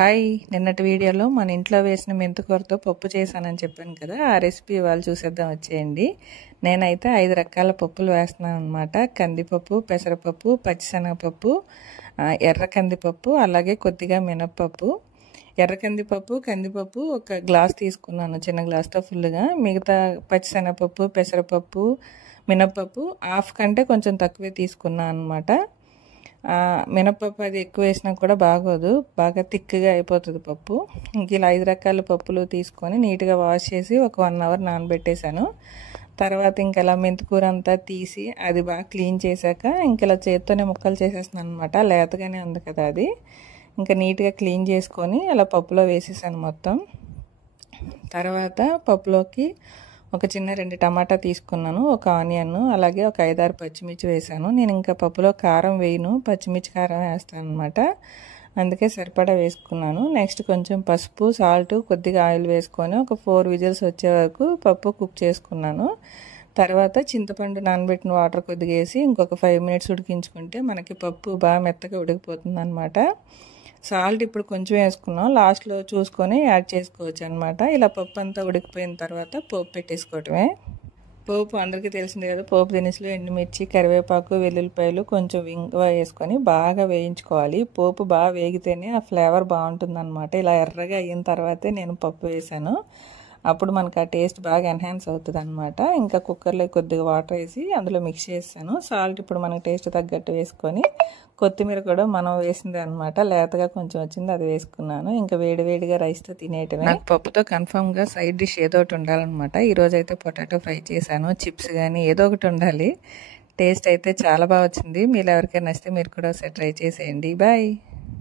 Hi, నిన్నటి వీడియోలో మన ఇంట్లో వేసిన మెంతికూరతో పప్పు చేశానని చెప్పాను కదా. ఆ రెసిపీ వాళ్ళు చూసేద్దాం వచ్చేయండి. నేనైతే 5 రకాల పప్పులు వేస్తున్నాను అనమాట. కందిపప్పు, పెసరపప్పు, పచ్చిశనగపప్పు, ఎర్ర కందిపప్పు, అలాగే కొద్దిగా మినప్పప్పు. ఎర్ర కందిపప్పు ఒక గ్లాస్ తీసుకున్నాను, చిన్న గ్లాస్తో ఫుల్గా. మిగతా పచ్చిశనగపప్పు, పెసరపప్పు, మినప్పప్పు హాఫ్ కంటే కొంచెం తక్కువే తీసుకున్నాను అనమాట. మినప్పప్పు అది ఎక్కువ వేసినా కూడా బాగోదు, బాగా థిక్గా అయిపోతుంది పప్పు. ఇంక ఇలా 5 రకాల పప్పులు తీసుకొని నీట్గా వాష్ చేసి ఒక 1 అవర్ నానబెట్టేశాను. తర్వాత ఇంకలా మెంతికూర అంతా తీసి అది బాగా క్లీన్ చేశాక ఇంకలా చేత్తోనే ముక్కలు చేసేస్తున్నాను అనమాట. లేతగానే ఉంది కదా అది. ఇంకా నీట్గా క్లీన్ చేసుకొని అలా పప్పులో వేసేసాను మొత్తం. తర్వాత పప్పులోకి ఒక చిన్న 2 టమాటా తీసుకున్నాను, ఒక ఆనియన్, అలాగే ఒక 5-6 పచ్చిమిర్చి వేసాను. నేను ఇంకా పప్పులో కారం వేయను, పచ్చిమిర్చి కారం వేస్తాను అనమాట. అందుకే సరిపడా వేసుకున్నాను. నెక్స్ట్ కొంచెం పసుపు, సాల్ట్, కొద్దిగా ఆయిల్ వేసుకొని ఒక 4 విజిల్స్ వచ్చే వరకు పప్పు కుక్ చేసుకున్నాను. తర్వాత చింతపండు నానబెట్టిన వాటర్ కొద్దిగా వేసి ఇంకొక 5 మినిట్స్ ఉడికించుకుంటే మనకి పప్పు బాగా మెత్తగా ఉడికిపోతుంది అనమాట. సాల్ట్ ఇప్పుడు కొంచెం వేసుకున్నాం, లాస్ట్లో చూసుకొని యాడ్ చేసుకోవచ్చు అనమాట. ఇలా పప్పు అంతా ఉడికిపోయిన తర్వాత పోపు పెట్టేసుకోవటమే. పోపు అందరికీ తెలిసిందే కదా. పోపు దినుసులు, ఎండుమిర్చి, కరివేపాకు, వెల్లుల్లిపాయలు, కొంచెం ఇంగువ వేసుకొని బాగా వేయించుకోవాలి. పోపు బాగా వేగితేనే ఆ ఫ్లేవర్ బాగుంటుంది అనమాట. ఇలా ఎర్రగా అయిన తర్వాతే నేను పప్పు వేసాను, అప్పుడు మనకు ఆ టేస్ట్ బాగా ఎన్హాన్స్ అవుతుంది అనమాట. ఇంకా కుక్కర్లో కొద్దిగా వాటర్ వేసి అందులో మిక్స్ చేస్తాను. సాల్ట్ ఇప్పుడు మనకు టేస్ట్ తగ్గట్టు వేసుకొని, కొత్తిమీర కూడా మనం వేసింది అనమాట, లేతగా కొంచెం వచ్చింది, అది వేసుకున్నాను. ఇంకా వేడివేడిగా రైస్తో తినేయటమే. నాకు పప్పుతో కన్ఫామ్గా సైడ్ డిష్ ఏదో ఒకటి ఉండాలన్నమాట. ఈరోజు అయితే పొటాటో ఫ్రై చేశాను, చిప్స్ కానీ ఏదో ఒకటి ఉండాలి. టేస్ట్ అయితే చాలా బాగా వచ్చింది. మీరు ఎవరికైనా నచ్చితే మీరు కూడా ఒకసారి ట్రై చేసేయండి. బాయ్.